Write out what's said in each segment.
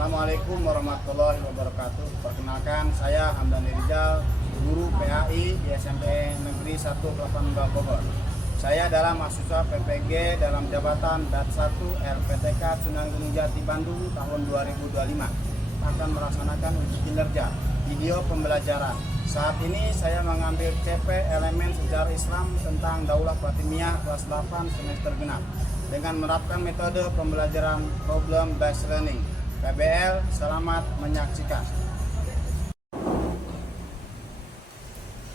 Assalamualaikum warahmatullahi wabarakatuh. Perkenalkan, saya Hamdan Rizal, guru PAI di SMP Negeri 1 Kelapa Nunggal Bogor. Saya adalah mahasiswa PPG dalam jabatan DAT 1 LPTK Sunan Gunung Jati Bandung tahun 2025. Akan melaksanakan uji kinerja video pembelajaran. Saat ini saya mengambil CP elemen sejarah Islam tentang Daulah Fatimiyah kelas 8 semester genap dengan menerapkan metode pembelajaran problem based learning. PBL, selamat menyaksikan.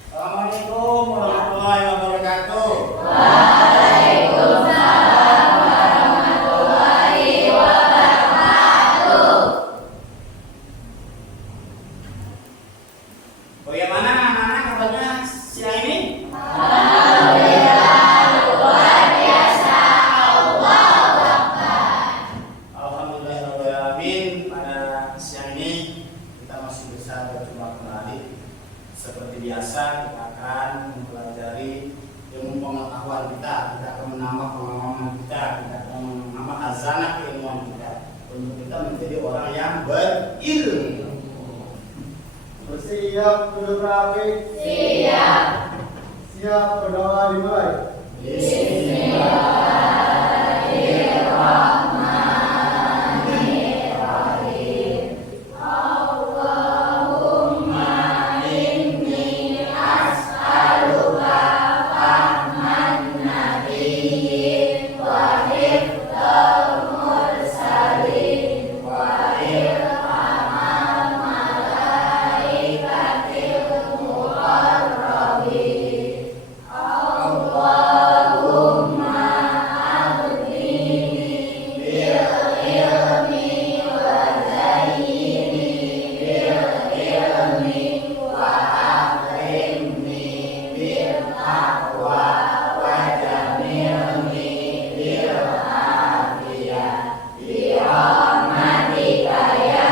Assalamualaikum warahmatullahi wabarakatuh. Waalaikumsalam warahmatullahi wabarakatuh. Bagaimana anak-anak kabarnya siang ini? Alhamdulillah luar biasa. Allahu Akbar. Alhamdulillahirrahmanirrahim. Pada siang ini kita masih bisa berjumpa kembali. Seperti biasa kita akan mempelajari ilmu pengetahuan kita akan menambah pengalaman kita akan menambah khazanah keilmuan kita untuk kita menjadi orang yang berilmu. Bersiap duduk rapi. Siap. Siap berdoa dimulai. Bismillahirrahmanirrahim. Allahumma inni as'aluka fahman nabiyyin wa hifdzal mursalin wa ilhamal malaikatil muqarrabin. Allahumma aghnini bil ilmi wa zayyini bil ilmi wa akrimni bil taqwa wa jamilni bil afiyah bi rahmatika ya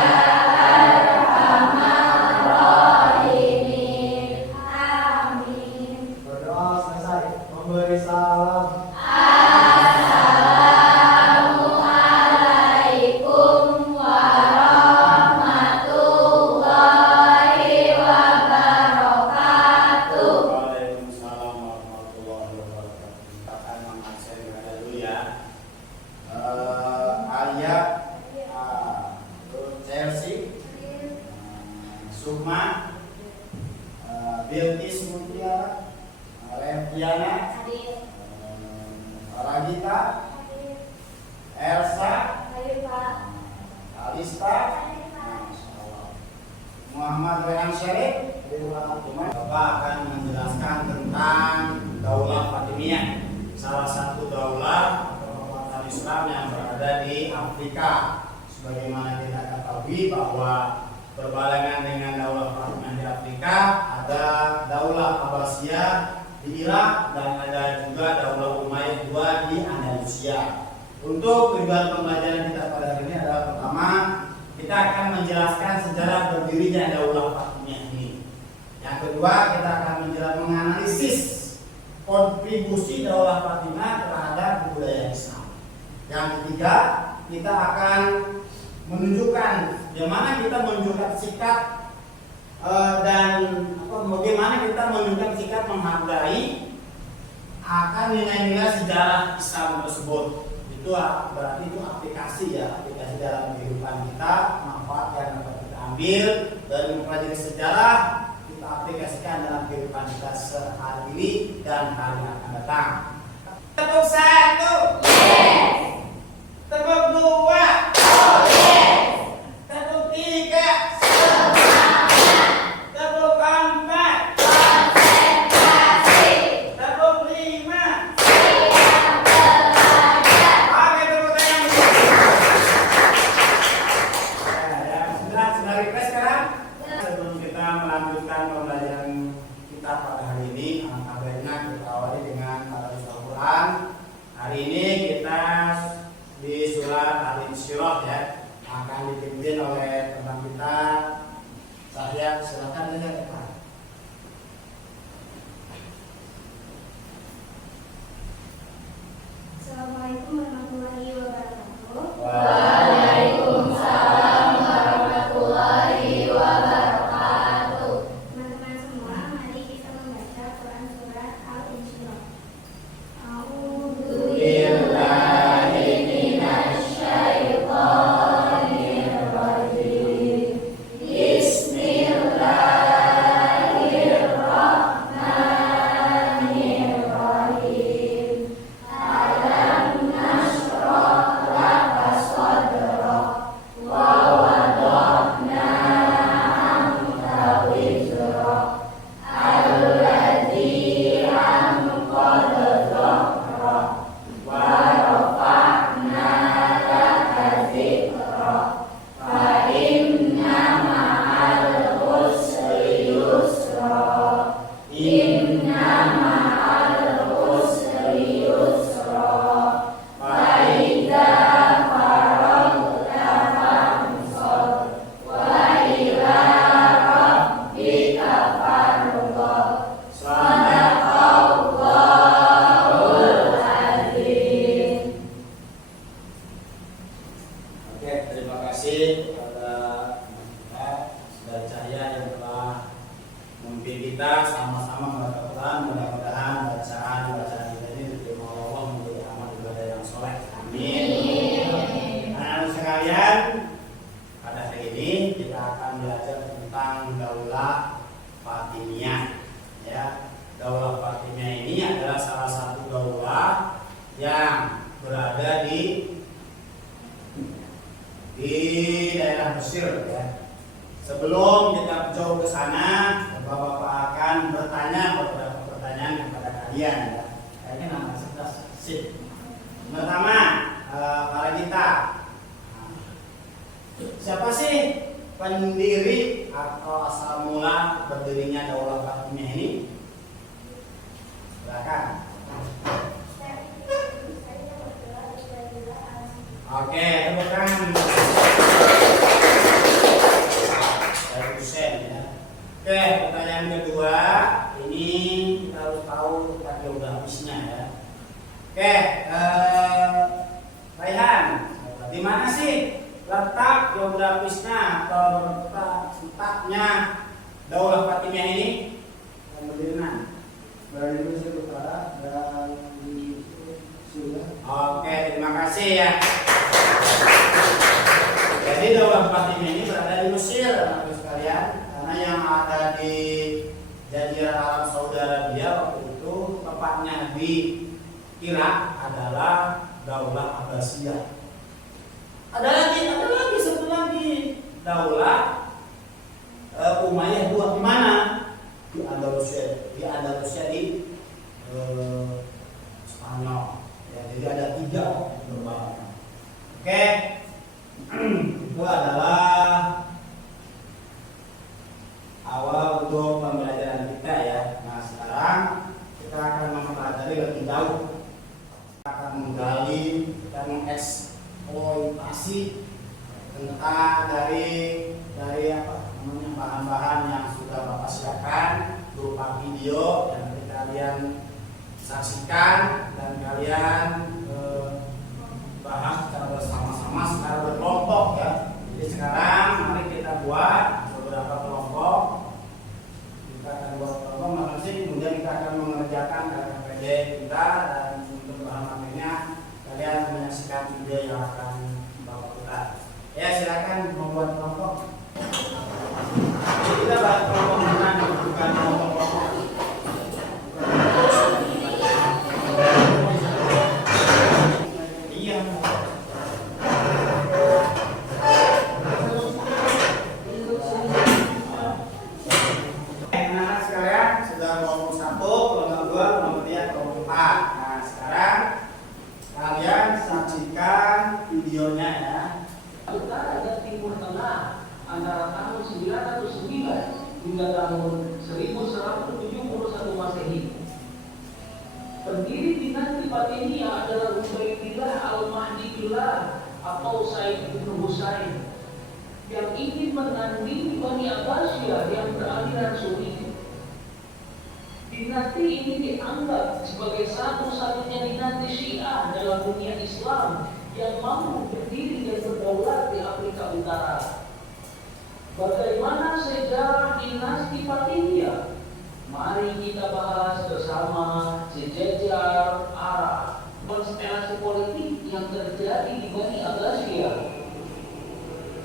arhamar rahimin. Amin. Berdoa selesai. Memberi salam. Assalamualaikum warahmatullahi wabarakatuh. Waalaikumsalam warahmatullahi wabarakatuh. Kita akan mengakses dulu ya. Alia, Chelsea, Sukma, Bilkis Mutiara, Reviana, Ragita, Elsa, Alista, Muhammad Rehan Syarif. Bapak akan menjelaskan tentang Daulah Fatimiyah, salah satu daulah atau kekuatan Islam yang berada di Afrika. Sebagaimana kita ketahui bahwa berbarengan dengan Daulah Fatimiyah di Afrika ada Daulah Abbasiyah di Irak dan ada juga Daulah Umayyah II di Andalusia. Untuk tujuan pembelajaran kita pada hari ini adalah pertama, kita akan menjelaskan sejarah berdirinya Daulah Fatimiyah ini. Yang kedua, kita akan menganalisis kontribusi Daulah Fatimiyah terhadap kebudayaan Islam. Yang ketiga, kita akan menunjukkan bagaimana kita menunjukkan sikap bagaimana kita menunjukkan sikap menghargai akan nilai-nilai sejarah Islam tersebut. Itu berarti itu aplikasi dalam kehidupan kita, manfaat yang dapat kita ambil dari mempelajari sejarah, kita aplikasikan dalam kehidupan kita sehari ini dan hari yang akan datang. Tepuk satu, Yes. tepuk dua, Oh yes. tepuk tiga, Semangat. tepuk empat, Konsentrasi. tepuk lima. Siap belajar. Oke, tepuk tangan. Sudah request sekarang? Sebelum kita melanjutkan pembelajaran kita pada hari ini, alangkah baiknya kita awali dengan tadarus Al-Quran. Hari ini kita di surat Al-Insyirah ya, akan dipimpin oleh teman kita. Saya silakan saja Pak. Assalamualaikum warahmatullahi wabarakatuh. Waalaikumsalam terima kasih kepada Saudara Cahya yang telah memimpin kita sama-sama membaca Quran. Mudah-mudahan bacaan kita ini diterima Allah menjadi amal ibadah yang soleh. Amin. Anak-anak sekalian, pada hari ini kita akan belajar tentang Daulah Fatimiyah. Ya, Daulah Fatimiyah ini adalah salah satu daulah yang berada di daerah Mesir, ya. Sebelum kita jauh ke sana, Bapak-bapak akan bertanya beberapa pertanyaan kepada kalian, ya. Kayaknya nama cerdas sih. Pertama, para kita, siapa sih pendiri atau asal mula berdirinya Daulah Fatimiyah ini? Silakan. Oke, tepuk tangan. Saya Husen, ya. Oke, pertanyaan kedua, ini kita harus tahu geografisnya, ya. Oke, Raihan, di mana sih letak geografisnya atau letaknya Daulah Fatimiyah ini? Yang berdiri mana? Dari Mesir Utara dan di Syria. Oke, terima kasih, ya. Jadi Daulah Fatimiyah ini berada di Mesir, teman-teman sekalian, karena yang ada di Jazirah Arab Saudi Arabia waktu itu tepatnya di Irak adalah Daulah Abbasiyah. Ada lagi satu lagi Daulah Umayyah di mana? Di Andalusia di Spanyol. Ya, jadi ada 3 berbeda. Oke. Itu adalah awal untuk pembelajaran kita, ya. Nah, sekarang kita akan mempelajari lebih jauh. Kita akan menggali, kita mengeksploitasi tentang dari apa namanya bahan-bahan yang sudah Bapak siapkan berupa video yang nanti kalian saksikan dan kalian bahas secara bersama-sama, secara berkelompok, ya. Jadi sekarang mari kita buat beberapa kelompok. Kita akan buat kelompok masing-masing, kemudian kita akan mengerjakan KKPD kita, dan untuk bahan materinya kalian menyaksikan video yang akan Bapak putar. Ya, silakan membuat kelompok. Jadi kita bahas kelompok dengan bukan kelompok-kelompok. Videonya, ya. Utara dan Timur Tengah antara tahun 909 hingga tahun 1171 Masehi. Pendiri dinasti Fatimiyah adalah Ubaidillah Al-Mahdiyillah atau Said bin Husain yang ingin menandingi Bani Abbasiyah yang beraliran Sunni. Dinasti ini dianggap sebagai satu-satunya dinasti Syiah dalam dunia Islam yang mampu berdiri dan berdaulat di Afrika Utara. Bagaimana sejarah dinasti Fatimiyah? Mari kita bahas bersama sejarah Arab, konstelasi politik yang terjadi di Bani Abbasiyah.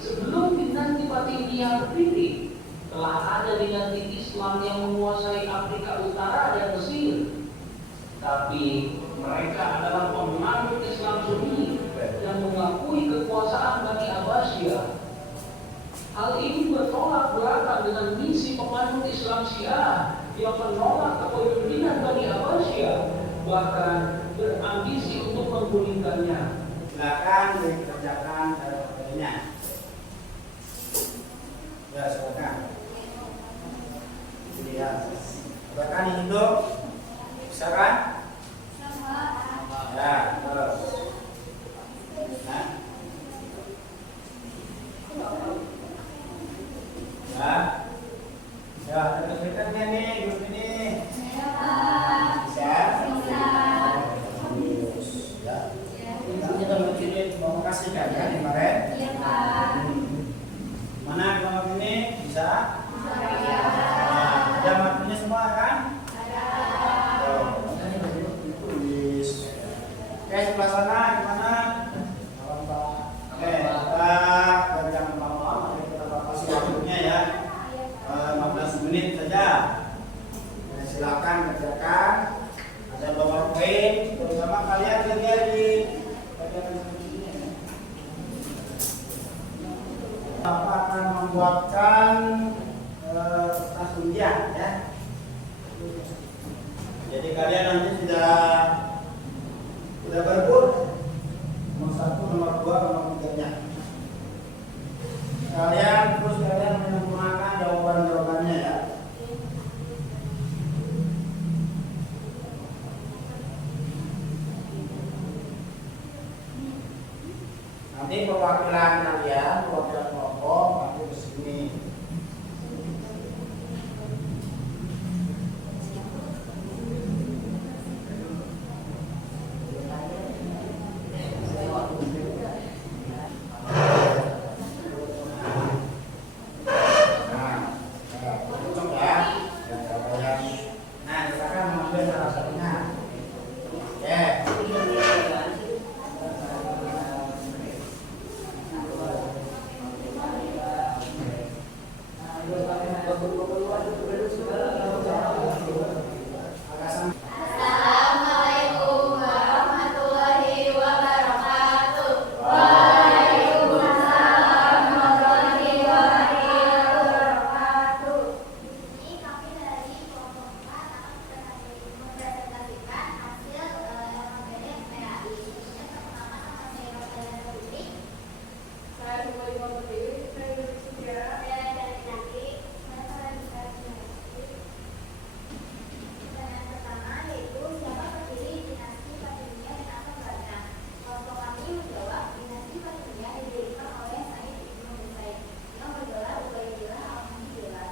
Sebelum dinasti Fatimiyah berdiri, telah ada dinasti Islam yang menguasai Afrika Utara dan Mesir. Tapi mereka adalah penganut Islam Sunni yang mengakui kekuasaan Bani Abbasiyah. Hal ini bertolak belakang dengan misi penganut Islam Syiah yang menolak kepemimpinan Bani Abbasiyah, bahkan berambisi untuk menggulingkannya. Silakan dikerjakan KKPD-nya. Ya, silakan. Lihat. Silakan hidup. Bisa kan? Ya, terus. Nah. Nah. Ya, ada kesulitannya nih, grup ini. Bisa? Ya. Kita mau kasih kan ya kemarin? Iya, Pak. membuatkan kertas undian ya. Jadi kalian nanti sudah berbur nomor 1, nomor 2, nomor 3-nya. Kalian menyempurnakan jawaban-jawabannya ya. Nanti perwakilan kalian, perwakilan kelompok nanti di sini. Assalamualaikum warahmatullahi wabarakatuh. Waalaikumsalam warahmatullahi wabarakatuh. Ini kami dari kelompok 4 akan mempresentasikan hasil LKPD PAI. Yang pertama nama saya Rosalia Republik. Saya Sumali Pertiwi. Saya Bersedia. Saya Janet Nanti. Saya Farhanisa Sinarasi. Pertanyaan pertama yaitu siapa pendiri dinasti Fatimiyah dan apa sebabnya? Kelompok kami menjawab dinasti Fatimiyah didirikan oleh Said Ibnu Musayyib yang bergelar Ubaidillah Alhamdulillah.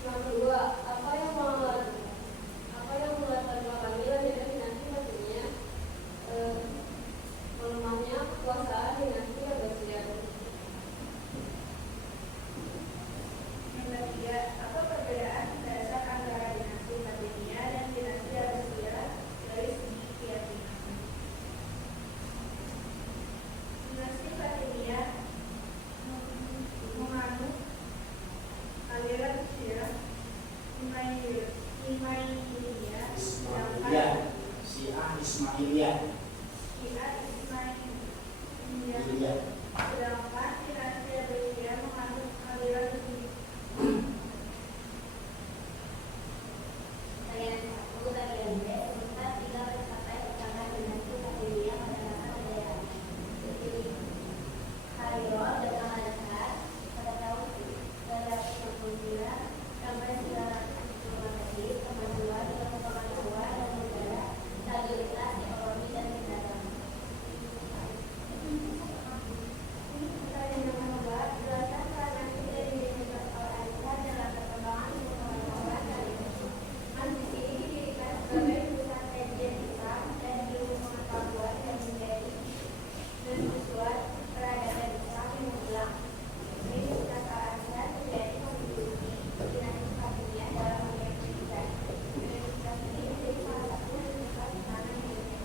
Yang kedua, apa yang melatar belakangi lahirnya dinasti Fatimiyah? Melemahnya kekuasaan dinasti Abbasiyah. Yang ketiga, apa perbedaan dasar antara dinasti Fatimiyah dan dinasti Abbasiyah dari segi keyakinan? Dinasti Fatimiyah menganut aliran Syiah Ismailiyah, Ismailiyah, Syiah Ismailiyah. Iya. sedangkan dinasti Abbasiyah menganut aliran Sunni. Bagian 1, bagian B, sebutkan 3 pencapaian utama dinasti Fatimiyah pada masa kejayaan. Khairul datang Al-Azhar pada tahun 969 sampai 970 kemajuan dalam pengetahuan dan budaya, stabilitas ekonomi dan kedatangan. Pertanyaan nomor 2, jelaskan peran Nabi dari Universitas Al-Azhar dalam perkembangan ilmu pengetahuan dan ilmu. Masjid ini didirikan sebagai pusat kajian Islam dan ilmu pengetahuan dan menjadi pusat peradaban Islam yang mengulang. Universitas Al-Azhar menjadi kontribusi dinasti Fatimiyah dalam dunia pendidikan. Universitas ini menjadi salah satu universitas Islam di Indonesia.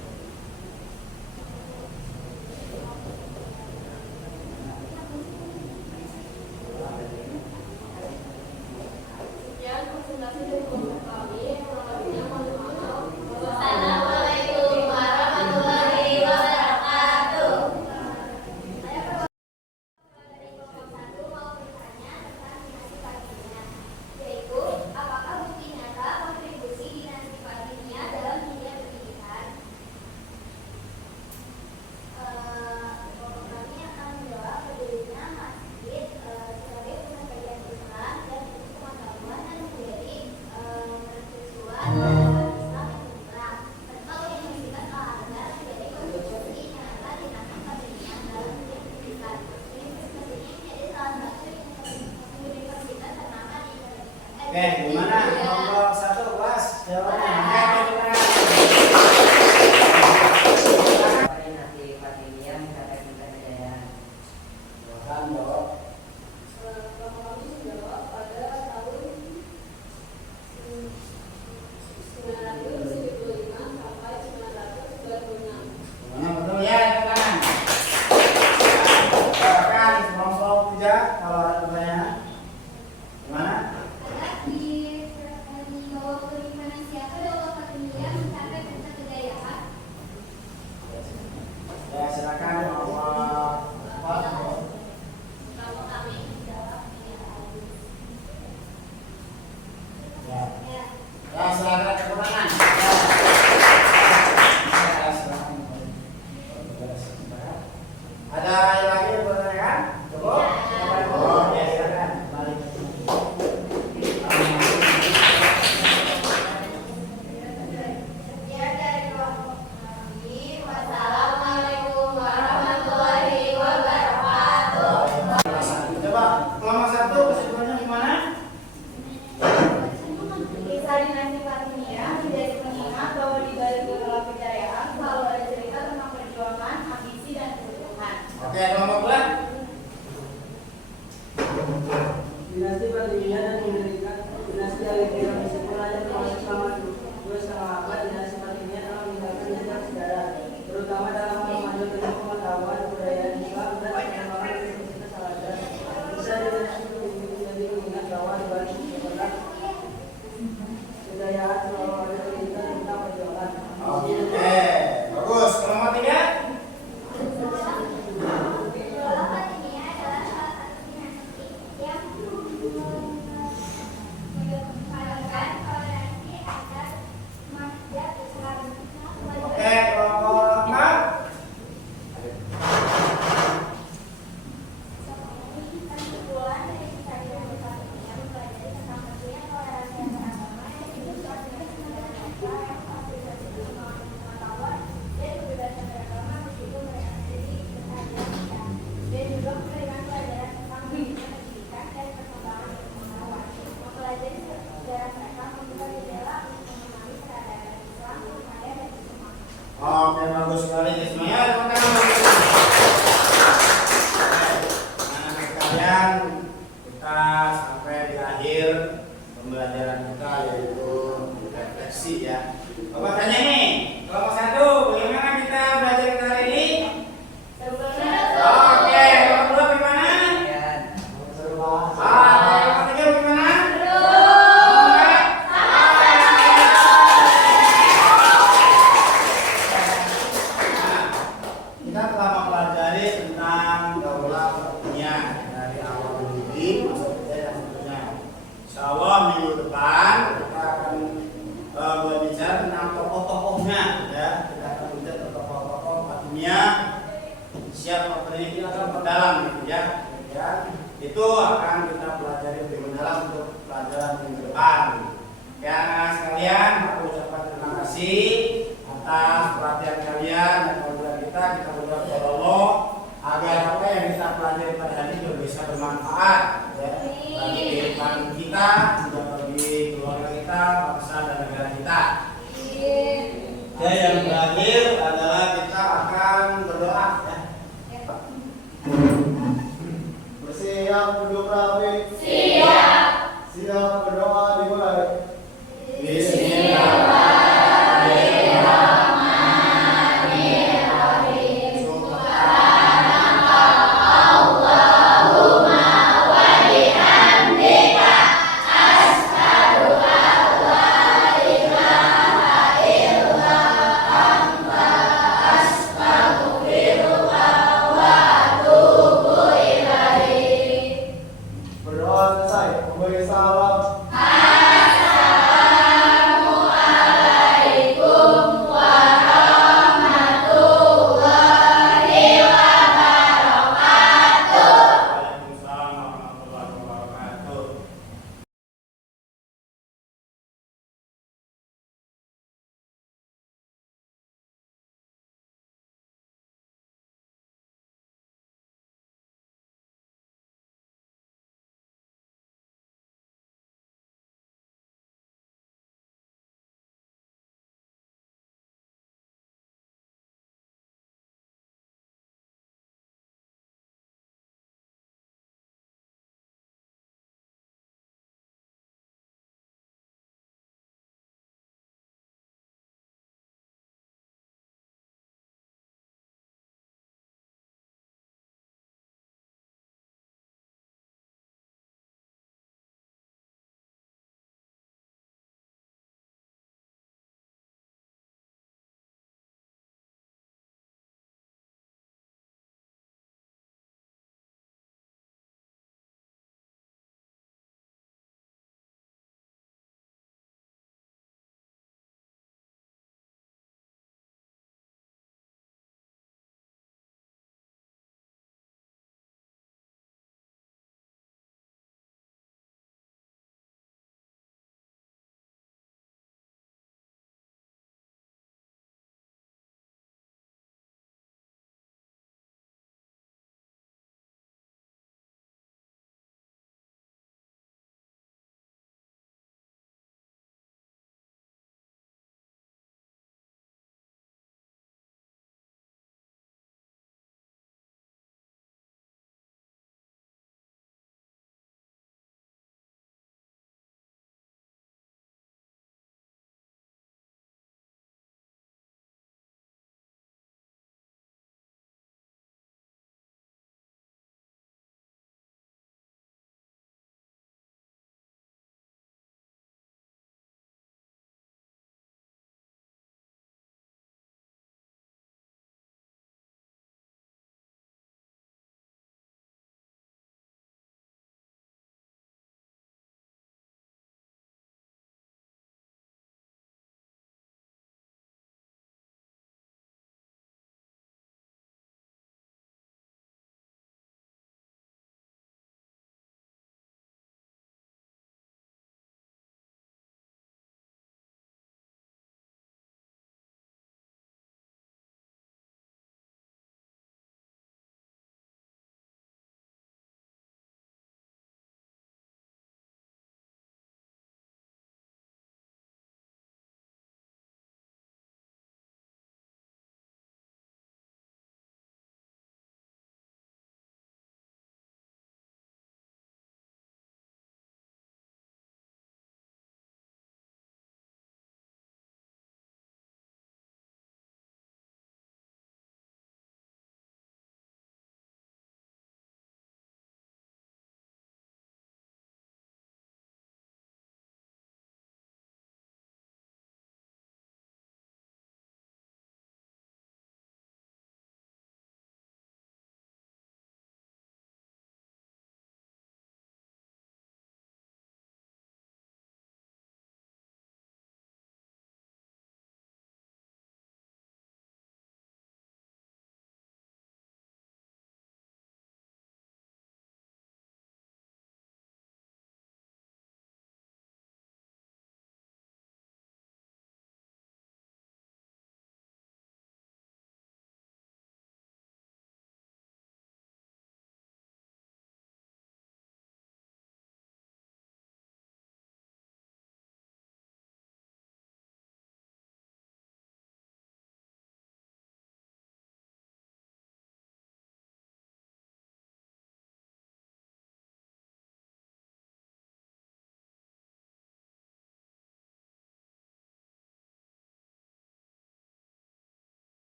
Sekian presentasi dari kelompok kami. Kurang lebihnya mohon maaf. Assalamualaikum warahmatullahi wabarakatuh. Saya dari kelompok 1 mau bertanya tentang dinasti Fatimiyah, yaitu apakah bukti nyata kontribusi dinasti Fatimiyah dalam dunia pendidikan? Kelompok kami akan menjawab berdirinya masjid sebagai pusat kajian Islam dan ilmu pengetahuan dan menjadi mercusuar peradaban Islam yang berkembang. Serta Universitas Al-Azhar menjadi kontribusi nyata dinasti Fatimiyah dalam dunia pendidikan. Universitas ini menjadi salah satu universitas ternama di Indonesia. Oke, gimana? Kelompok 1 kelas jawabannya. Dinasti Fatimiyah mencapai puncak kejayaan. Silakan jawab. Kelompok kami menjawab pada tahun 975 sampai 996. Semuanya betul ya, teman. Silakan kelompok 3 kalau ada pertanyaan. Gimana? Dibawa ke Indonesia ke sekalian, kita sampai di akhir pembelajaran kita, yaitu refleksi ya. Bapak tanya nih, kelompok 1, bagaimana kita belajar kita hari ini? Oke, kelompok 2 bagaimana? Seru banget. Kelompok 3 bagaimana? Kita telah mempelajari tentang daulah Fatimiyah dari awal Maulidi masuk ke yang tentunya. Insya Allah minggu depan kita akan berbicara tentang tokoh-tokohnya ya. Kita akan bicara tentang tokoh-tokoh Fatimiyah. Siapa ini kita akan perdalam gitu ya. Itu akan kita pelajari lebih mendalam untuk pelajaran minggu depan. Ya sekalian, aku ucapkan terima kasih atas perhatian kalian dan kemudian kita berdoa kepada Allah agar apa yang kita pelajari pada hari ini bisa bermanfaat ya, bagi kehidupan kita, juga bagi keluarga kita, bangsa dan negara kita. Ya, yang terakhir adalah kita akan berdoa ya. Bersiap duduk rapi. Siap. Siap berdoa